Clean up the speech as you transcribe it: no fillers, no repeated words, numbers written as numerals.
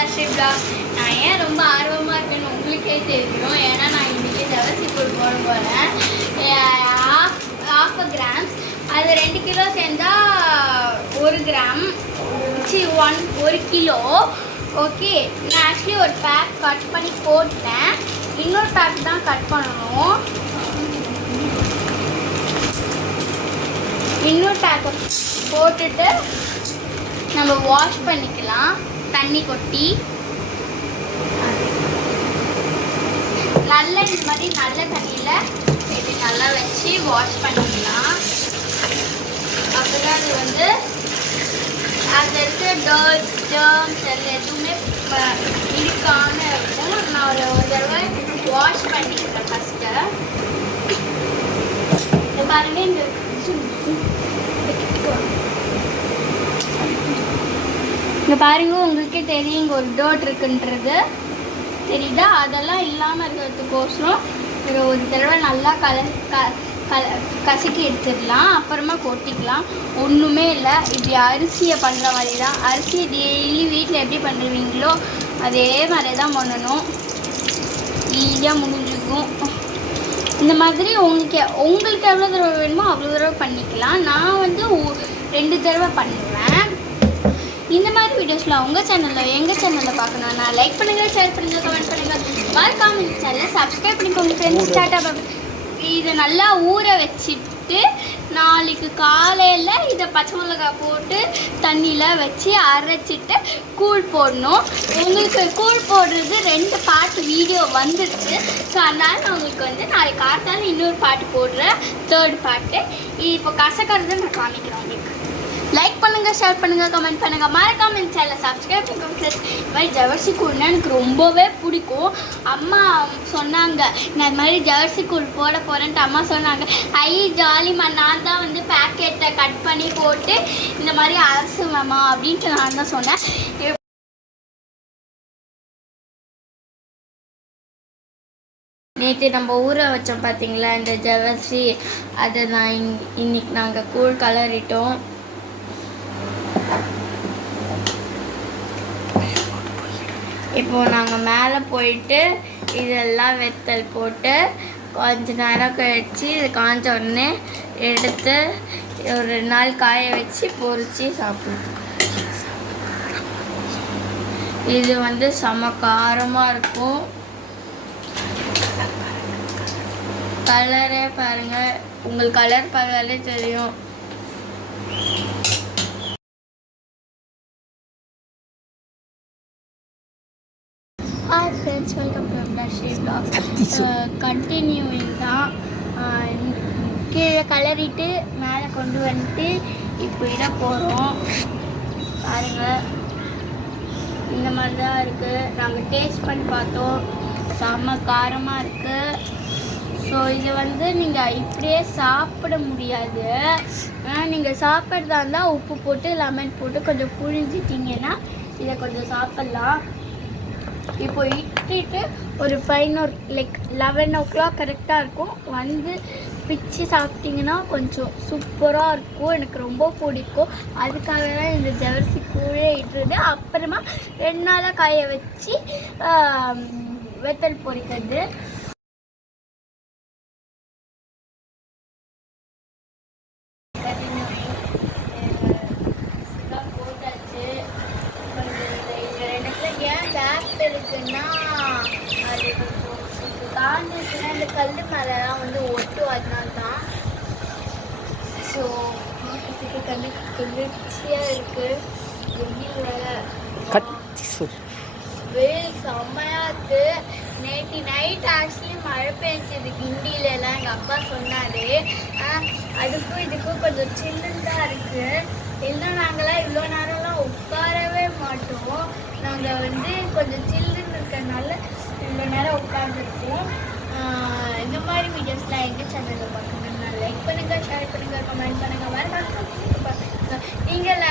Abhilashi black. நான் ஏன் ரொம்ப ஆர்வமாக இருக்கேன்னு உங்களுக்கே தெரியும். ஏன்னா நான் இன்றைக்கி ஜவர்சி கூழ் போட போகிறேன். half a grams. அது 2 கிலோ சேர்ந்தா 1 கிராம் 1 கிலோ. ஓகே, நான் ஆக்சுவலி ஒரு பேக் கட் பண்ணி போட்டேன். இன்னொரு பேக் தான் கட் பண்ணணும். இன்னொரு பேக்கை போட்டுட்டு நம்ம வாஷ் பண்ணிக்கலாம். தண்ணி கொட்டி நல்லா இந்த மாதிரி நல்ல தண்ணியில் இப்படி நல்லா வச்சு வாஷ் பண்ணிக்கலாம். அப்போ தான் அது வந்து அதில் இருக்கிற டர்ட்ஸ் ஜெர்ம்ஸ் எதுவுமே இருக்காமல் இருக்கும். நான் ஒரு தடவை வாஷ் பண்ணிக்கிறேன் ஃபஸ்ட்டு. இந்த பாருங்கள், இங்கே பாருங்க, உங்களுக்கே தெரியும் இங்கே ஒரு டர்ட் இருக்குன்றது தெரியுதா? அதெல்லாம் இல்லாமல் இருக்கிறதுக்கோசரம் ஒரு தடவை நல்லா கசக்கி எடுத்துடலாம். அப்புறமா கொட்டிக்கலாம். ஒன்றுமே இல்லை, இப்படி அரிசியை பண்ணுற மாதிரி தான். அரிசியை டெய்லி வீட்டில் எப்படி பண்ணுவீங்களோ அதே மாதிரி தான் பண்ணணும். ஈஸியாக முடிஞ்சுக்கும். இந்த மாதிரி உங்களுக்கு எவ்வளோ தடவை வேணுமோ அவ்வளோ தடவை பண்ணிக்கலாம். நான் வந்து 2 தடவை பண்ணுவேன். இந்த மாதிரி வீடியோஸில் உங்கள் சேனலில் எங்கள் சேனலில் பார்க்கணுன்னா லைக் பண்ணுங்கள், ஷேர் பண்ணுங்கள், கமெண்ட் பண்ணுங்கள். மறக்காம இந்த சேனலை சப்ஸ்கிரைப் பண்ணிக்கோங்க ஃப்ரெண்ட்ஸ். ஸ்டார்ட்டாக இதை நல்லா ஊற வச்சுட்டு நாளைக்கு காலையில் இதை பச்சை மிளகாய் போட்டு தண்ணியில் வச்சு அரைச்சிட்டு கூழ் போடணும். உங்களுக்கு கூழ் போடுறது 2 பார்ட் வீடியோ வந்துடுச்சு. ஸோ அதனால் நான் உங்களுக்கு வந்து நாளைக்கு காத்தால இன்னொரு பாட்டு போடுறேன், 3rd பார்ட்டு. இப்போ கசக்கிறது நான் காமிக்கிறேன் உங்களுக்கு. லைக் பண்ணுங்கள், ஷேர் பண்ணுங்கள், கமெண்ட் பண்ணுங்கள். மறக்காம இந்த சேனலை சப்ஸ்கிரைப் பண்ணிக்கோங்க. இது மாதிரி ஜவர்சி கூழ்னா எனக்கு ரொம்பவே பிடிக்கும். அம்மா சொன்னாங்க நான் இது மாதிரி ஜவர்சி கூழ் போட போகிறேன்ட்டு அம்மா சொன்னாங்க. ஜாலிமா, நான் தான் வந்து பேக்கெட்டை கட் பண்ணி போட்டு இந்த மாதிரி அரசுவேம்மா அப்படின்ட்டு நான் தான் சொன்னேன். நேற்று நம்ம ஊற வச்சோம் பார்த்தீங்களா இந்த ஜவர்சி, அதை நான் இன்னைக்கு நாங்கள் கூழ் கலரிட்டோம். இப்போது நாங்கள் மேலே போயிட்டு இதெல்லாம் வெத்தல் போட்டு கொஞ்ச நேரம் கழிச்சு இது காஞ்ச உடனே எடுத்து ஒரு 2 நாள் காய வச்சு பொரித்து சாப்பிடுவோம். இது வந்து செம காரமாக இருக்கும். கலரே பாருங்கள், உங்களுக்கு கலர் பார்த்தாலே தெரியும். Hi friends, welcome to Abhilashi blog. Continuing தான். கீழே கலரிட்டு மேலே கொண்டு வந்துட்டு இப்போ இட போகிறோம். பாருங்கள், இந்த மாதிரி தான் இருக்குது. நாங்கள் டேஸ்ட் பண்ணி பார்த்தோம், செம்ம காரமாக இருக்குது. ஸோ இது வந்து நீங்கள் இப்படியே சாப்பிட முடியாது. நீங்கள் சாப்பிட்றதா இருந்தால் உப்பு போட்டு லெமன் போட்டு கொஞ்சம் புழிஞ்சிட்டிங்கன்னா இதை கொஞ்சம் சாப்பிட்லாம். இப்போ இட்டுட்டு ஒரு 11 o'clock கரெக்டாக இருக்கும். வந்து பிச்சு சாப்பிட்டிங்கன்னா கொஞ்சம் சூப்பராக இருக்கும். எனக்கு ரொம்ப பிடிக்கும். அதுக்காக தான் இந்த ஜவர்சி கூழே இட்டுறது. அப்புறமா 2 நாளாக காய வச்சு வெத்தல் பொரிக்கிறது. இருக்குன்னா அது காஞ்சிச்சுன்னா இந்த கல் மேலெலாம் வந்து ஒட்டும், அதனால தான். ஸோ பார்க்கறதுக்கு கண்ணுக்கு குளிர்ச்சியாக இருக்குது. வெயில் வேறு வெயில் செம்மையாக இருக்குது. நேற்று நைட் ஆக்சுவலி மழை பெஞ்சது கிண்டியிலலாம், எங்கள் அப்பா சொன்னார். அதுக்கும் இதுக்கும் கொஞ்சம் சில்லுன்னு தான் இருக்குது. இல்லைன்னா நாங்களாம் இவ்வளோ நேரம்லாம் உட்காரவே மாட்டோம். நாங்கள் வந்து கொஞ்சம் சில்லுன்னு இருக்கிறதுனால இவ்வளோ நேரம் உட்காந்துருக்கோம். இந்த மாதிரி வீடியோஸ்லாம் எங்கள் சேனலில் பார்க்கணுன்னா லைக் பண்ணுங்கள், ஷேர் பண்ணுங்கள், கமெண்ட் பண்ணுங்கள். வேறு நீங்கள்